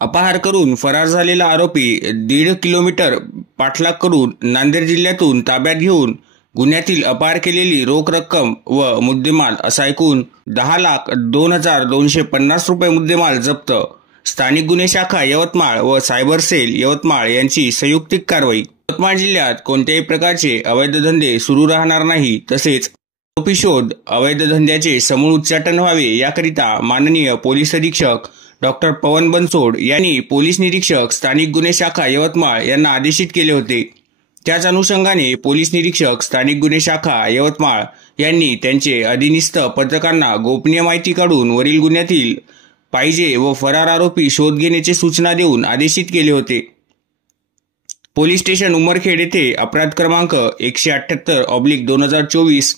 अपहार करून फरार झालेला आरोपी 1.5 किलोमीटर पाठलाग करून नांदेड जिल्ह्यातून ताब्यात घेऊन गुन्ह्यातील अपहार केलेली रोख रक्कम व मुद्देमाल असा एकूण 10,02,250 रुपये मुद्देमाल जप्त। स्थानिक गुन्हे शाखा यवतमाळ व सायबर सेल यवतमाळ यांची संयुक्तिक कारवाई। यवतमाळ जिल्ह्यात कोणत्याही प्रकारचे अवैध धंदे सुरू राहणार नाही, तसेच आरोपी शोध अवैध धंद्याचे समूळ उच्चाटन व्हावे याकरिता माननीय पोलीस अधीक्षक डॉक्टर पवन बनसोड यांनी पोलीस निरीक्षक स्थानिक गुन्हे शाखा यवतमाळ यांना आदेशित केले होते। त्याच अनुषंगाने पोलीस निरीक्षक स्थानिक गुन्हे शाखा यवतमाळ यांनी त्यांचे अधीनस्थ पथकांना गोपनीय माहिती काढून वरील गुन्ह्यातील पाहिजे व फरार आरोपी शोध घेण्याची सूचना देऊन आदेशित केले होते। पोलीस स्टेशन उमरखेड येथे अपराध क्रमांक 178/2024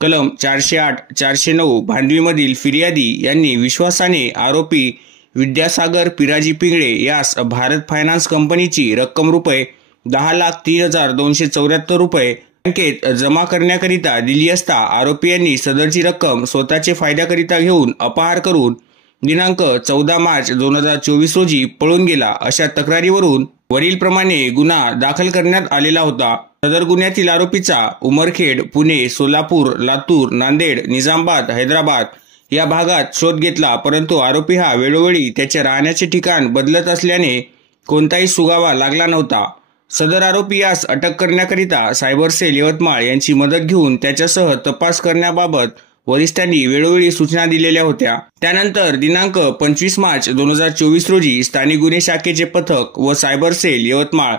कलम 408-409 भांडवीमधील फिर्यादी यांनी विश्वासाने आरोपी विद्यासागर पिराजी पिंगळे यास भारत फायनान्स कंपनीची रक्कम रुपये 10,03,274 रुपये बँकेत जमा करण्याकरिता दिली असता आरोपी यांनी सदरची रक्कम स्वतःचे फायद्याकरिता घेऊन अपहार करून दिनांक 14 मार्च 2024 रोजी पळून गेला, अशा तक्रारीवरून वरीलप्रमाणे गुन्हा दाखल करण्यात आलेला होता। सदर गुन्ह्यातील आरोपीचा उमरखेड, पुणे, सोलापूर, लातूर, नांदेड, निजामाबाद, हैदराबाद या भागात शोध घेतला, परंतु आरोपी हा वेळोवेळी त्याचे राहण्याचे ठिकाण बदलत असल्याने कोणताही सुगावा लागला नव्हता। सदर आरोपी यास अटक करण्याकरिता सायबर सेल यवतमाळ यांची मदत घेऊन त्याच्यासह तपास करण्याबाबत वरिष्ठांनी वेळोवेळी सूचना दिलेल्या होत्या। त्यानंतर दिनांक 25 मार्च 2024 रोजी स्थानिक गुन्हे शाखेचे पथक व सायबर सेल यवतमाळ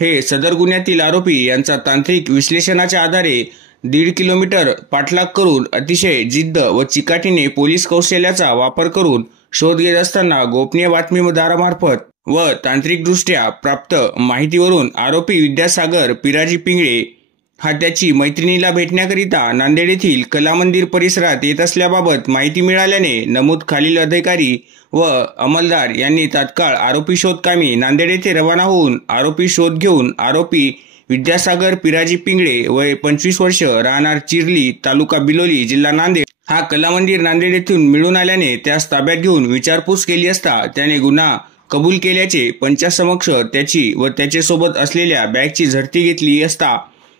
हे सदर गुन्ह्यातील आरोपी यांचा तांत्रिक विश्लेषणाच्या आधारे 1.5 किलोमीटर पाठलाग करून अतिशय जिद्द व चिकाटीने पोलीस कौशल्याचा वापर करून शोध घेत असताना गोपनीय बातमीदारामार्फत व तांत्रिकदृष्ट्या प्राप्त माहितीवरून आरोपी विद्यासागर पिराजी पिंगळे हा त्याची मैत्रिणीला भेटण्याकरिता नांदेड येथील कला मंदिर परिसरात येत असल्याबाबत माहिती मिळाल्याने नमूद खालील अधिकारी व अंमलदार यांनी तात्काळ आरोपी शोधकामी नांदेड येथे रवाना होऊन आरोपी शोध घेऊन आरोपी विद्यासागर पिराजी पिंगळे वय 25 वर्ष राहणार चिरली तालुका बिलोली जिल्हा नांदेड हा कला मंदिर नांदेड येथून मिळून आल्याने त्यास ताब्यात घेऊन विचारपूस केली असता त्याने गुन्हा कबूल केल्याचे पंचासमक्ष त्याची व त्याच्यासोबत असलेल्या बॅगची झडती घेतली असता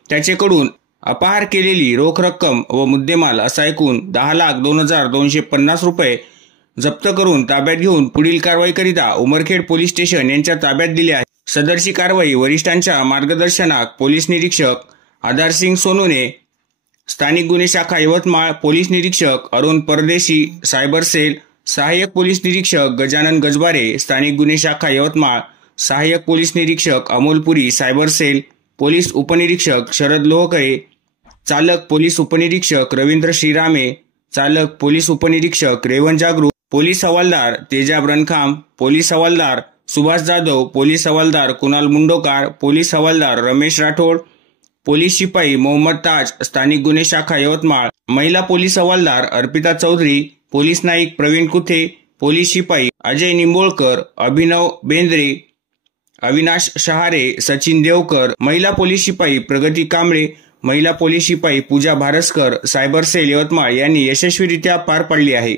त्याच्याकडून अपहार केलेली रोख रक्कम व मुद्देमाल असा एकूण 10,02,250 रुपये जप्त करून ताब्यात घेऊन पुढील कारवाईकरिता उमरखेड पोलीस स्टेशन यांच्या ताब्यात दिले आहे। सदरची कारवाई वरिष्ठांच्या मार्गदर्शनात पोलीस निरीक्षक आधारसिंग सोनूने, स्थानिक गुन्हे शाखा यवतमाळ पोलीस निरीक्षक अरुण परदेशी सायबर सेल, सहाय्यक पोलीस निरीक्षक गजानन गजबारे स्थानिक गुन्हे शाखा यवतमाळ, सहाय्यक पोलीस निरीक्षक अमोलपुरी सायबर सेल, पोलीस उपनिरीक्षक शरद लोहकरे, चालक पोलीस उपनिरीक्षक रवींद्र श्रीरामे, चालक पोलीस उपनिरीक्षक रेवण जागरू, पोलीस हवालदार तेजाब रणखाम, पोलीस हवालदार सुभाष जाधव, पोलीस हवालदार कुणाल मुंडोकार, पोलीस हवालदार रमेश राठोड, पोलीस शिपाई मोहम्मद ताज स्थानिक गुन्हे शाखा यवतमाळ, महिला पोलीस हवालदार अर्पिता चौधरी, पोलीस नाईक प्रवीण कुथे, पोलीस शिपाई अजय निंबोळकर, अभिनव बेंद्रे, अविनाश शहारे, सचिन देवकर, महिला पोलीस शिपाई प्रगती कांबळे, महिला पोलीस शिपाई पूजा भारसकर सायबर सेल यवतमाळ यांनी यशस्वीरित्या पार पाडली आहे।